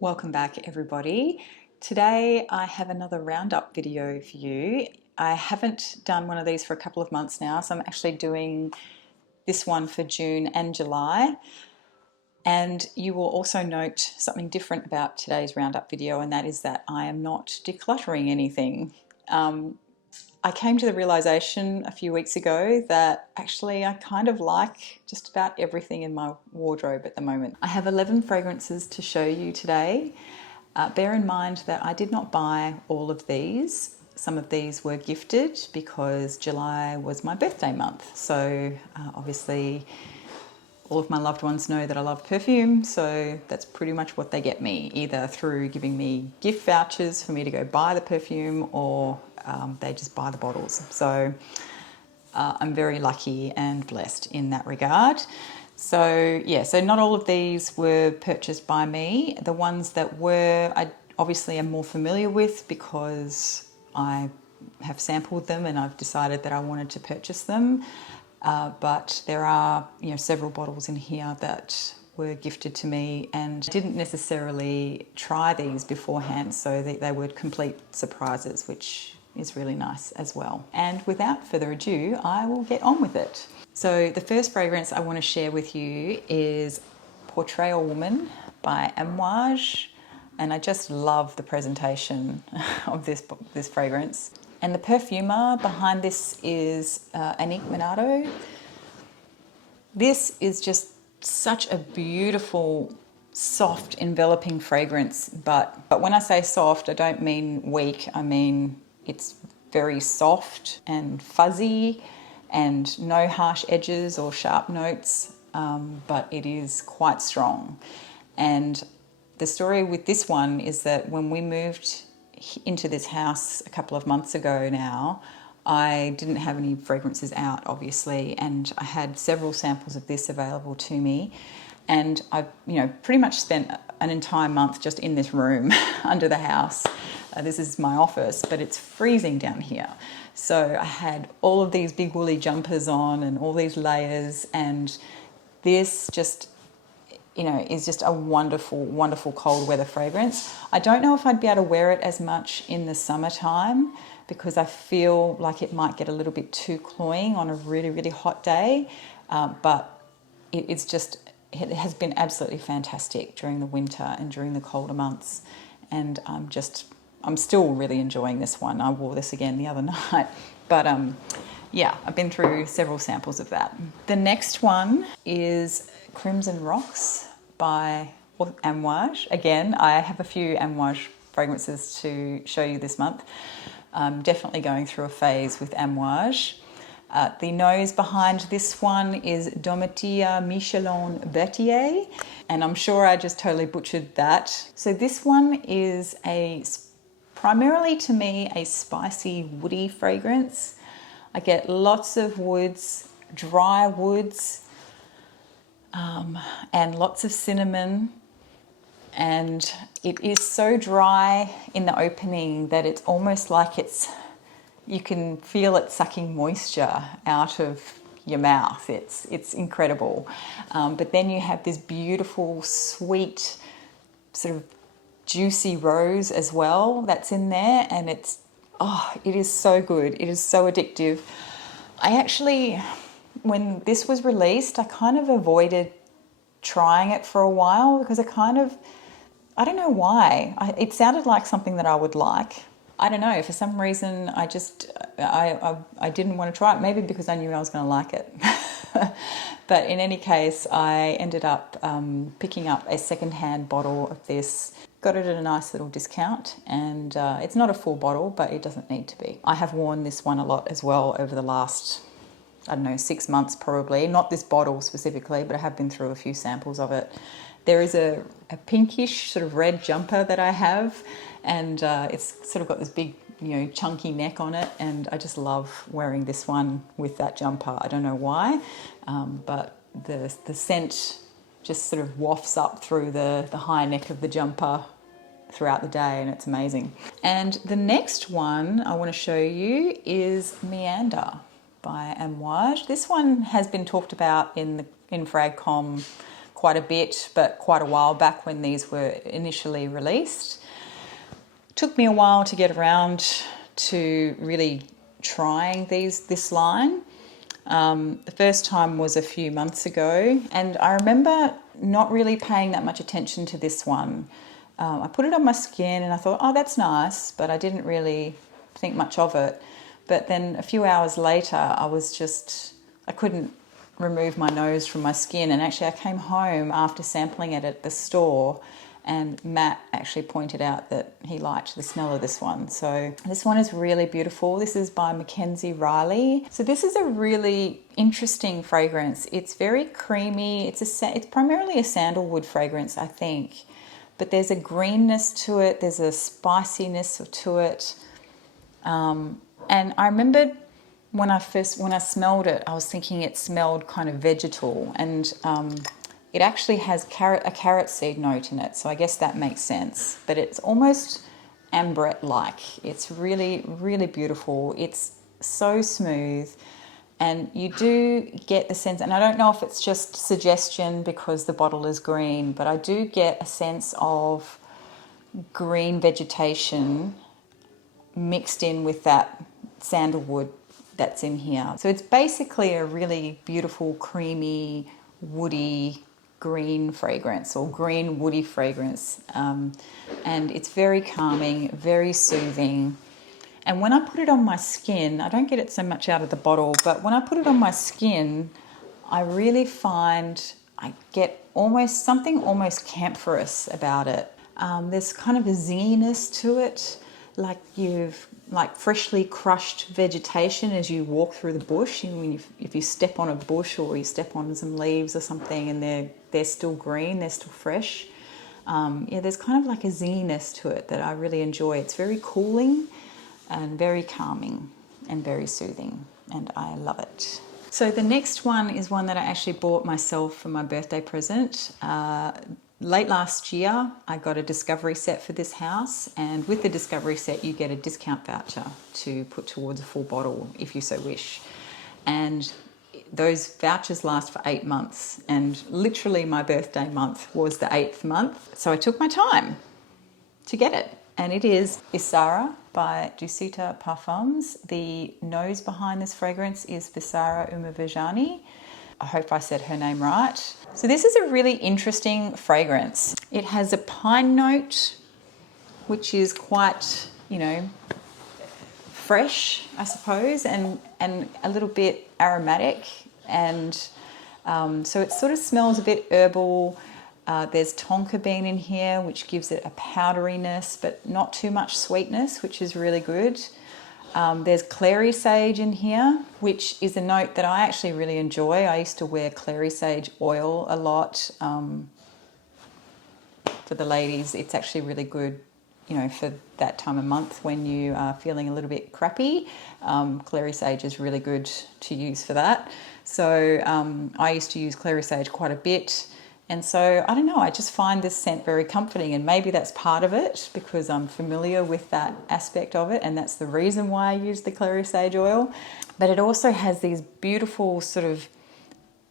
Welcome back everybody. Today I have another roundup video for you. I haven't done one of these for a couple of months now, so I'm actually doing this one for June and July. And you will also note something different about today's roundup video, and that is that I am not decluttering anything. I came to the realization a few weeks ago that actually I kind of like just about everything in my wardrobe at the moment. I have 11 fragrances to show you today. Bear in mind that I did not buy all of these. Some of these were gifted because July was my birthday month. So obviously all of my loved ones know that I love perfume, so that's pretty much what they get me, either through giving me gift vouchers for me to go buy the perfume, or they just buy the bottles. So I'm very lucky and blessed in that regard. So yeah, so not all of these were purchased by me. The ones that were, I obviously am more familiar with because I have sampled them and I've decided that I wanted to purchase them. But there are, several bottles in here that were gifted to me, and I didn't necessarily try these beforehand, so they were complete surprises, which is really nice as well. And without further ado, I will get on with it. So the first fragrance I want to share with you is Portrait Woman by Amouage, and I just love the presentation of this fragrance. And the perfumer behind this is Annick Minato. This is just such a beautiful, soft, enveloping fragrance. But when I say soft, I don't mean weak. I mean it's very soft and fuzzy and no harsh edges or sharp notes, but it is quite strong. And the story with this one is that when we moved into this house a couple of months ago now, I didn't have any fragrances out, obviously, and I had several samples of this available to me, and I pretty much spent an entire month just in this room under the house. This is my office, but it's freezing down here, so I had all of these big woolly jumpers on and all these layers, and this just is just a wonderful, wonderful cold weather fragrance. I don't know if I'd be able to wear it as much in the summertime because I feel like it might get a little bit too cloying on a really, really hot day. But it has been absolutely fantastic during the winter and during the colder months. And I'm still really enjoying this one. I wore this again the other night. But yeah, I've been through several samples of that. The next one is Crimson Rocks by Amouage. Again, I have a few Amouage fragrances to show you this month. I'm definitely going through a phase with Amouage. The nose behind this one is Domitilla Michelin Berthier, and I'm sure I just totally butchered that. So this one is primarily to me a spicy woody fragrance. I get lots of woods, dry woods, and lots of cinnamon, and it is so dry in the opening that it's almost like you can feel it sucking moisture out of your mouth. It's incredible. But then you have this beautiful, sweet, sort of juicy rose as well that's in there, and it is so good. It is so addictive. I actually, when this was released, I kind of avoided trying it for a while because I don't know why. It sounded like something that I would like. I don't know, for some reason I didn't want to try it, maybe because I knew I was going to like it. But in any case, I ended up picking up a secondhand bottle of this. Got it at a nice little discount, and it's not a full bottle, but it doesn't need to be. I have worn this one a lot as well over the last, 6 months probably. Not this bottle specifically, but I have been through a few samples of it. There is a pinkish sort of red jumper that I have, and it's sort of got this big, chunky neck on it, and I just love wearing this one with that jumper. I don't know why, but the scent just sort of wafts up through the high neck of the jumper throughout the day, and it's amazing. And the next one I want to show you is Meander by Amouage. This one has been talked about in FragCom quite a bit, but quite a while back when these were initially released. Took me a while to get around to really trying this line. The first time was a few months ago, and I remember not really paying that much attention to this one. I put it on my skin and I thought, oh, that's nice, but I didn't really think much of it. But then a few hours later, I couldn't remove my nose from my skin. And actually I came home after sampling it at the store, and Matt actually pointed out that he liked the smell of this one. So this one is really beautiful. This is by Mackenzie Riley. So this is a really interesting fragrance. It's very creamy. It's primarily a sandalwood fragrance, I think. But there's a greenness to it. There's a spiciness to it. And I remembered when I smelled it, I was thinking it smelled kind of vegetal, and it actually has a carrot seed note in it, so I guess that makes sense. But it's almost ambrette-like. It's really, really beautiful. It's so smooth, and you do get the sense, and I don't know if it's just suggestion because the bottle is green, but I do get a sense of green vegetation mixed in with that sandalwood that's in here. So it's basically a really beautiful, creamy, woody, green fragrance, or green woody fragrance. And it's very calming, very soothing. And when I put it on my skin, I don't get it so much out of the bottle, but when I put it on my skin, I really find I get something almost camphorous about it. There's kind of a zinginess to it, like you've freshly crushed vegetation as you walk through the bush. If you step on a bush or you step on some leaves or something and they're still green, they're still fresh. There's kind of like a zinginess to it that I really enjoy. It's very cooling and very calming and very soothing, and I love it. So the next one is one that I actually bought myself for my birthday present. Late last year, I got a discovery set for this house, and with the discovery set, you get a discount voucher to put towards a full bottle if you so wish. And those vouchers last for 8 months, and literally my birthday month was the 8th month. So I took my time to get it, and it is Visara by Ducita Parfums. The nose behind this fragrance is Visara Umavajani. I hope I said her name right. So this is a really interesting fragrance. It has a pine note, which is quite, fresh, I suppose, and a little bit aromatic. And so it sort of smells a bit herbal. There's tonka bean in here, which gives it a powderiness, but not too much sweetness, which is really good. There's clary sage in here, which is a note that I actually really enjoy. I used to wear clary sage oil a lot. For the ladies, it's actually really good, for that time of month when you are feeling a little bit crappy. Clary sage is really good to use for that. So I used to use clary sage quite a bit. And so, I don't know, I just find this scent very comforting, and maybe that's part of it because I'm familiar with that aspect of it, and that's the reason why I use the clary sage oil. But it also has these beautiful sort of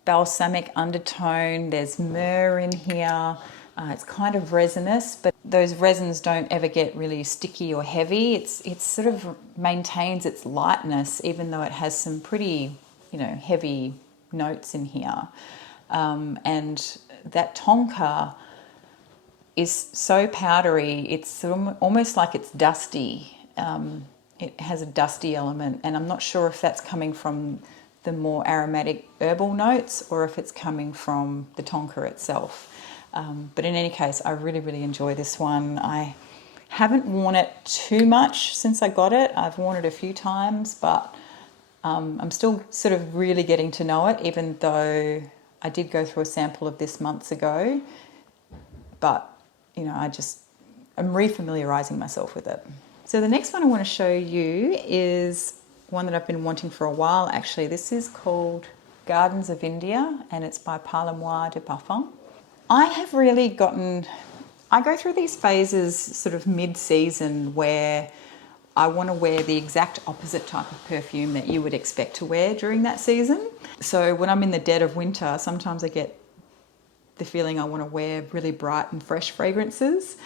balsamic undertone. There's myrrh in here. It's kind of resinous, but those resins don't ever get really sticky or heavy. It sort of maintains its lightness, even though it has some pretty, heavy notes in here. And that tonka is so powdery, it's almost like it's dusty. It has a dusty element, and I'm not sure if that's coming from the more aromatic herbal notes or if it's coming from the tonka itself. But in any case, I really, really enjoy this one. I haven't worn it too much since I got it. I've worn it a few times, but I'm still sort of really getting to know it, even though I did go through a sample of this months ago, but I'm refamiliarizing myself with it. So the next one I want to show you is one that I've been wanting for a while actually. This is called Gardens of India, and it's by Parlemois de Parfum. I go through these phases sort of mid-season where I want to wear the exact opposite type of perfume that you would expect to wear during that season. So when I'm in the dead of winter, sometimes I get the feeling I want to wear really bright and fresh fragrances.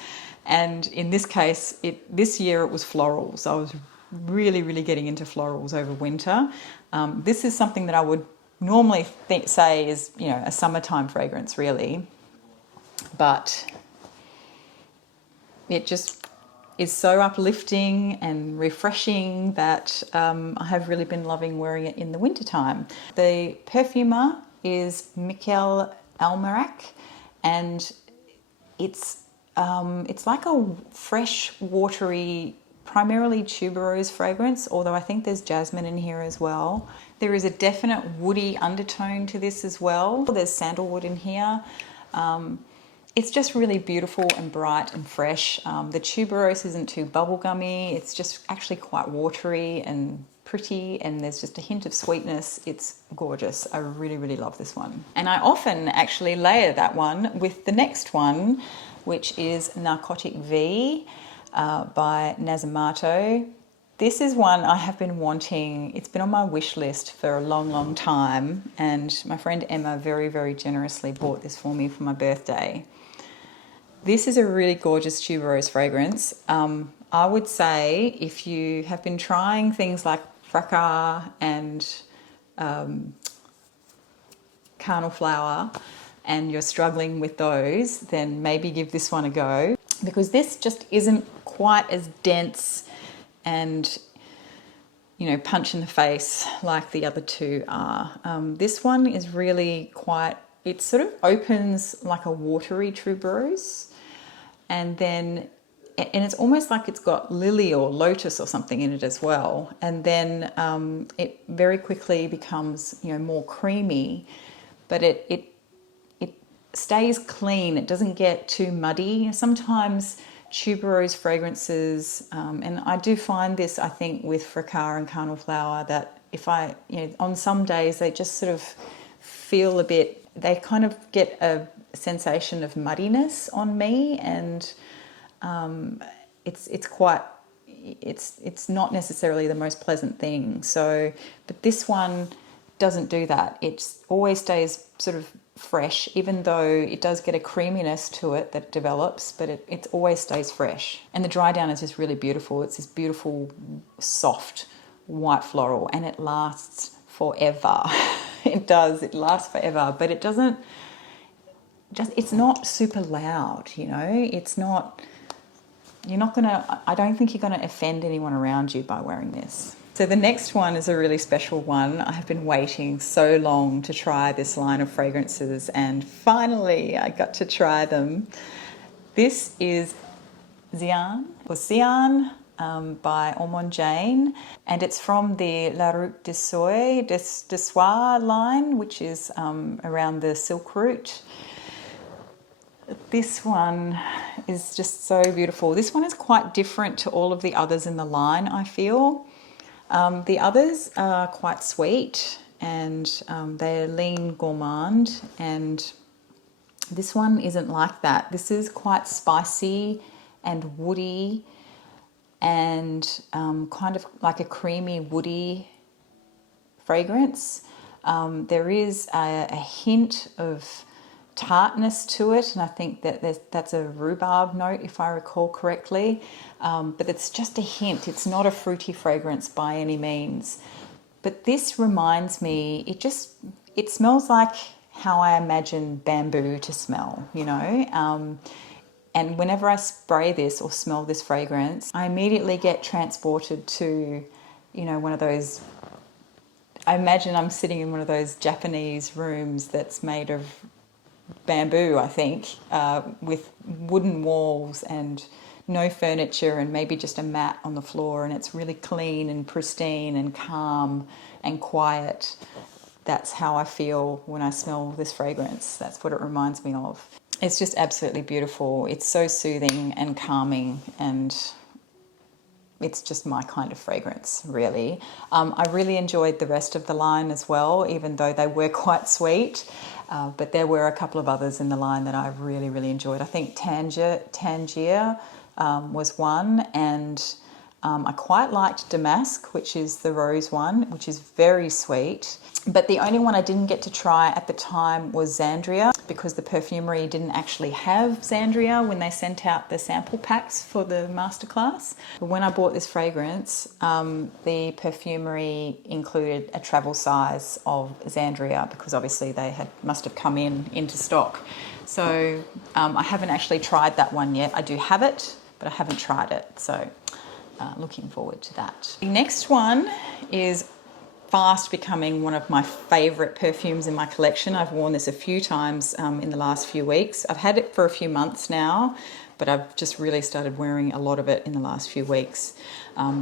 And in this case, this year it was florals. I was really, really getting into florals over winter. This is something that I would normally say is, you know, a summertime fragrance really, but it just is so uplifting and refreshing that I have really been loving wearing it in the wintertime. The perfumer is Mikel Almerac, and it's like a fresh, watery, primarily tuberose fragrance, although I think there's jasmine in here as well. There is a definite woody undertone to this as well. There's sandalwood in here. It's just really beautiful and bright and fresh. The tuberose isn't too bubblegummy. It's just actually quite watery and pretty, and there's just a hint of sweetness. It's gorgeous. I really, really love this one. And I often actually layer that one with the next one, which is Narcotic V by Nasomato. This is one I have been wanting. It's been on my wish list for a long, long time, and my friend Emma very, very generously bought this for me for my birthday. This is a really gorgeous tuberose fragrance. I would say if you have been trying things like fracas and carnal flower and you're struggling with those, then maybe give this one a go, because this just isn't quite as dense and, you know, punch in the face like the other two are. This one is really quite, it sort of opens like a watery tuberose, and it's almost like it's got lily or lotus or something in it as well. And then it very quickly becomes, you know, more creamy, but it stays clean. It doesn't get too muddy. Sometimes tuberose fragrances, and I do find this, I think, with fracas and carnal flower, that if I, you know, on some days they just sort of feel a bit, they kind of get a sensation of muddiness on me, and it's not necessarily the most pleasant thing. So, but this one doesn't do that. It always stays sort of fresh, even though it does get a creaminess to it that develops, but it always stays fresh. And the dry down is just really beautiful. It's this beautiful, soft, white floral, and it lasts forever. It does, it lasts forever, but it doesn't, it's not super loud, you know, it's not, I don't think you're gonna offend anyone around you by wearing this. So the next one is a really special one. I have been waiting so long to try this line of fragrances, and finally I got to try them. This is xi'an by Ormond Jane, and it's from the La Route des Soies line, which is around the Silk Route. This one is just so beautiful. This one is quite different to all of the others in the line, I feel. The others are quite sweet, and they're lean gourmand, and this one isn't like that. This is quite spicy and woody, and kind of like a creamy woody fragrance. There is a hint of tartness to it, and I think that that's a rhubarb note, if I recall correctly, but it's just a hint. It's not a fruity fragrance by any means, but this reminds me, it smells like how I imagine bamboo to smell, you know, and whenever I spray this or smell this fragrance, I immediately get transported to, you know, one of those, I imagine I'm sitting in one of those Japanese rooms that's made of bamboo, I think, with wooden walls and no furniture and maybe just a mat on the floor, and it's really clean and pristine and calm and quiet. That's how I feel when I smell this fragrance. That's what it reminds me of. It's just absolutely beautiful. It's so soothing and calming, and it's just my kind of fragrance, really. I really enjoyed the rest of the line as well, even though they were quite sweet. But there were a couple of others in the line that I really, really enjoyed. I think Tangier was one, and I quite liked Damask, which is the rose one, which is very sweet. But the only one I didn't get to try at the time was Xandria, because the perfumery didn't actually have Xandria when they sent out the sample packs for the masterclass. But when I bought this fragrance, the perfumery included a travel size of Xandria, because obviously they must have come into stock. So I haven't actually tried that one yet. I do have it, but I haven't tried it. So looking forward to that. The next one is fast becoming one of my favourite perfumes in my collection. I've worn this a few times in the last few weeks. I've had it for a few months now, but I've just really started wearing a lot of it in the last few weeks.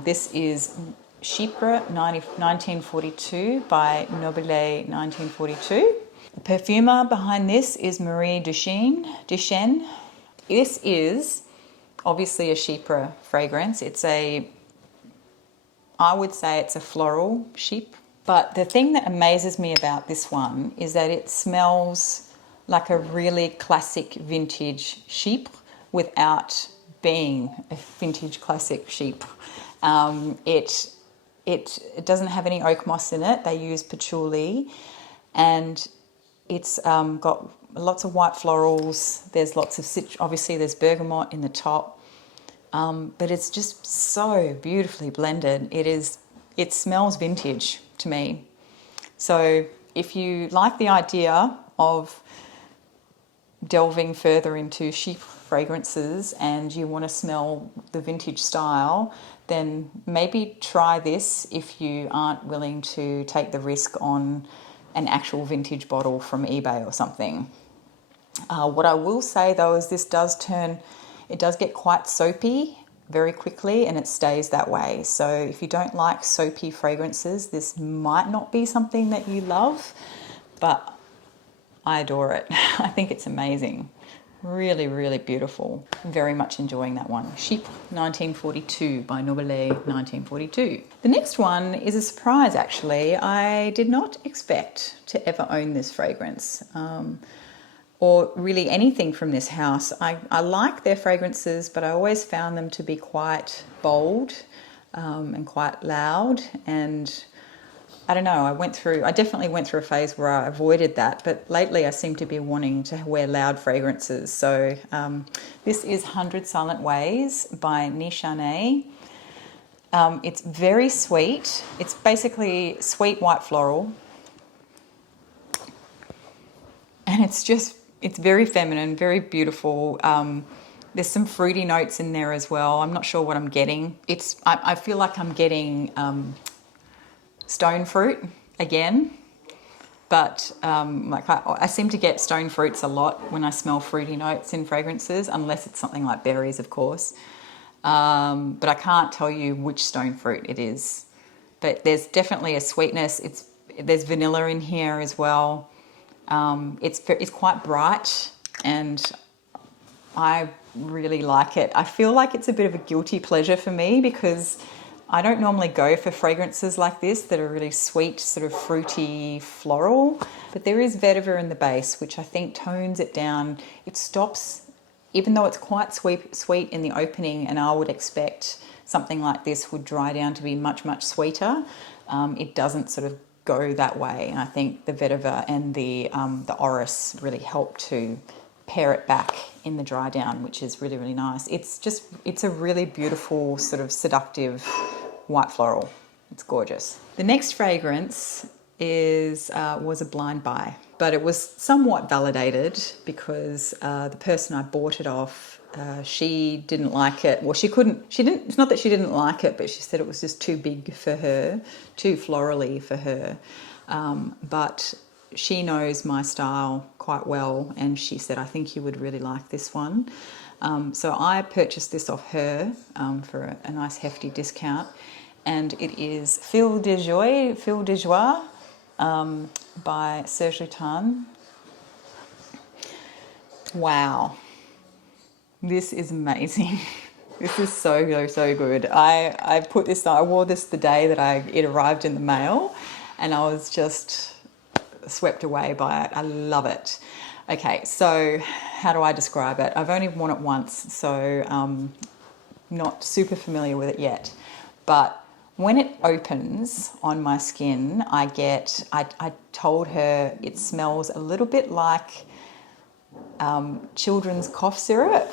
This is Chypre 1942 by Nobile 1942. The perfumer behind this is Marie Duchesne. This is obviously a Chypre fragrance. I would say it's a floral Chypre. But the thing that amazes me about this one is that it smells like a really classic vintage Chypre without being a vintage classic Chypre. It doesn't have any oak moss in it. They use patchouli, and it's got lots of white florals. There's lots of obviously there's bergamot in the top. But it's just so beautifully blended. It smells vintage to me. So if you like the idea of delving further into Chypre fragrances and you want to smell the vintage style, then maybe try this if you aren't willing to take the risk on an actual vintage bottle from eBay or something. What I will say though is this does get quite soapy very quickly, and it stays that way. So if you don't like soapy fragrances, this might not be something that you love, but I adore it. I think it's amazing. Really, really beautiful. Very much enjoying that one. Chypre 1942 by Nobile 1942. The next one is a surprise actually. I did not expect to ever own this fragrance. Or really anything from this house. I like their fragrances, but I always found them to be quite bold and quite loud. And I don't know, I definitely went through a phase where I avoided that, but lately I seem to be wanting to wear loud fragrances. So this is 100 Silent Ways by Xi'an. It's very sweet. It's basically sweet white floral. And it's very feminine, very beautiful. There's some fruity notes in there as well. I'm not sure what I'm getting. I feel like I'm getting stone fruit again, but I seem to get stone fruits a lot when I smell fruity notes in fragrances, unless it's something like berries, of course. But I can't tell you which stone fruit it is. But there's definitely a sweetness. There's vanilla in here as well. It's quite bright, and I really like it. I feel like it's a bit of a guilty pleasure for me, because I don't normally go for fragrances like this that are really sweet, sort of fruity, floral, but there is vetiver in the base, which I think tones it down. It stops, even though it's quite sweet in the opening, and I would expect something like this would dry down to be much, much sweeter. It doesn't sort of go that way, and I think the vetiver and the orris really help to pare it back in the dry down, which is really, really nice. It's a really beautiful, sort of seductive white floral. It's gorgeous. The next fragrance was a blind buy, but it was somewhat validated, because the person I bought it off, she didn't like it. Well, it's not that she didn't like it, but she said it was just too big for her, too florally for her. But she knows my style quite well, and she said, I think you would really like this one. So I purchased this off her for a nice hefty discount, and it is Fil de Joie by Serge Lutens. Wow. This is amazing. This is so, so good. I wore this the day that it arrived in the mail, and I was just swept away by it. I love it. Okay, so how do I describe it? I've only worn it once, so not super familiar with it yet. But when it opens on my skin, I told her it smells a little bit like children's cough syrup.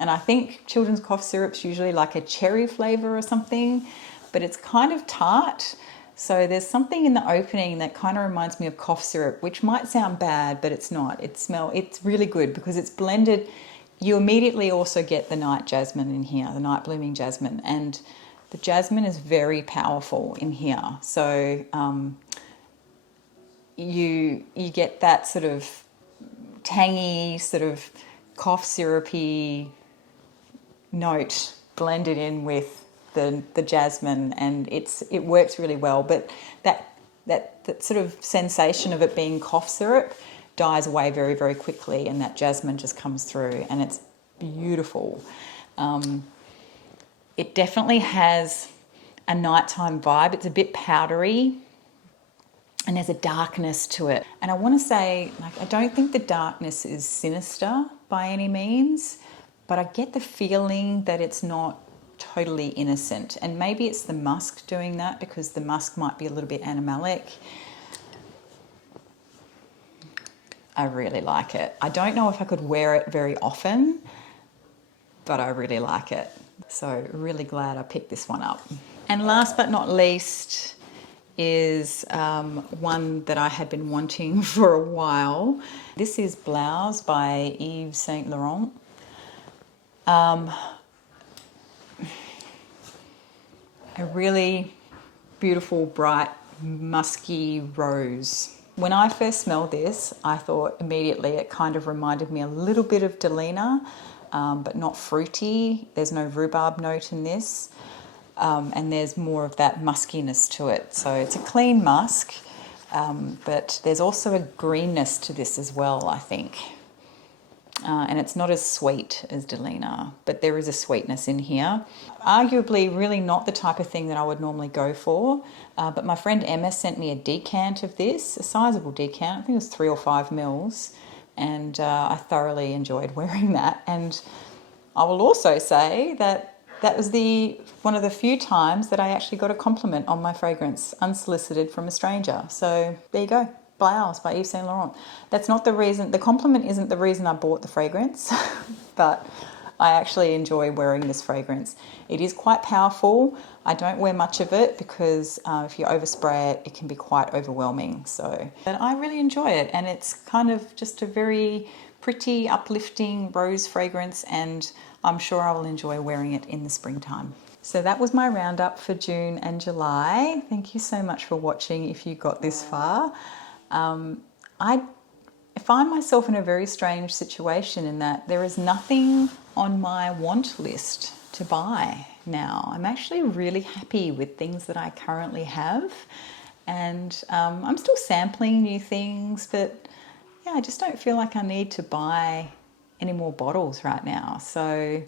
And I think children's cough syrup's usually like a cherry flavour or something, but it's kind of tart. So there's something in the opening that kind of reminds me of cough syrup, which might sound bad, but it's not. It's really good because it's blended. You immediately also get the night jasmine in here, the night blooming jasmine, and the jasmine is very powerful in here. So you get that sort of tangy, sort of cough syrupy note blended in with the jasmine, and it works really well. But that sort of sensation of it being cough syrup dies away very, very quickly, and that jasmine just comes through, and it's beautiful. It definitely has a nighttime vibe. It's a bit powdery, and there's a darkness to it. And I want to say, like, I don't think the darkness is sinister by any means, but I get the feeling that it's not totally innocent. And maybe it's the musk doing that, because the musk might be a little bit animalic. I really like it. I don't know if I could wear it very often, but I really like it. So really glad I picked this one up. And last but not least is one that I had been wanting for a while. This is Blouse by Yves Saint Laurent. A really beautiful, bright, musky rose. When I first smelled this, I thought immediately it kind of reminded me a little bit of Delina, but not fruity. There's no rhubarb note in this, and there's more of that muskiness to it. So it's a clean musk, but there's also a greenness to this as well, I think. And it's not as sweet as Delina, but there is a sweetness in here. Arguably really not the type of thing that I would normally go for, but my friend Emma sent me a decant of this, a sizable decant. I think it was 3 or 5 mils, and I thoroughly enjoyed wearing that. And I will also say that that was one of the few times that I actually got a compliment on my fragrance, unsolicited, from a stranger. So there you go. Blouse by Yves Saint Laurent. That's not the reason, the compliment isn't the reason I bought the fragrance, but I actually enjoy wearing this fragrance. It is quite powerful. I don't wear much of it because if you overspray it, it can be quite overwhelming. But I really enjoy it, and it's kind of just a very pretty, uplifting rose fragrance, and I'm sure I will enjoy wearing it in the springtime. So that was my roundup for June and July. Thank you so much for watching if you got this far. I find myself in a very strange situation in that there is nothing on my want list to buy now. I'm actually really happy with things that I currently have, and I'm still sampling new things, but yeah, I just don't feel like I need to buy any more bottles right now. So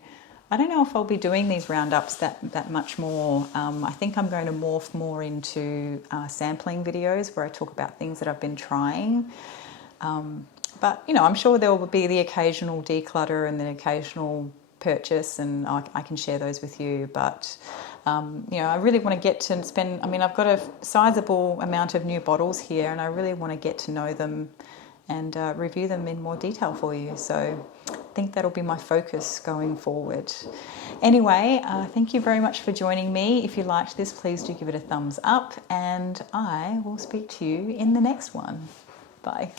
I don't know if I'll be doing these roundups that much more. I think I'm going to morph more into sampling videos where I talk about things that I've been trying. But, you know, I'm sure there will be the occasional declutter and the occasional purchase, and I can share those with you. But, you know, I really want to get to spend, I mean, I've got a sizable amount of new bottles here, and I really want to get to know them and review them in more detail for you. So I think that'll be my focus going forward. Anyway, thank you very much for joining me. If you liked this, please do give it a thumbs up, and I will speak to you in the next one. Bye.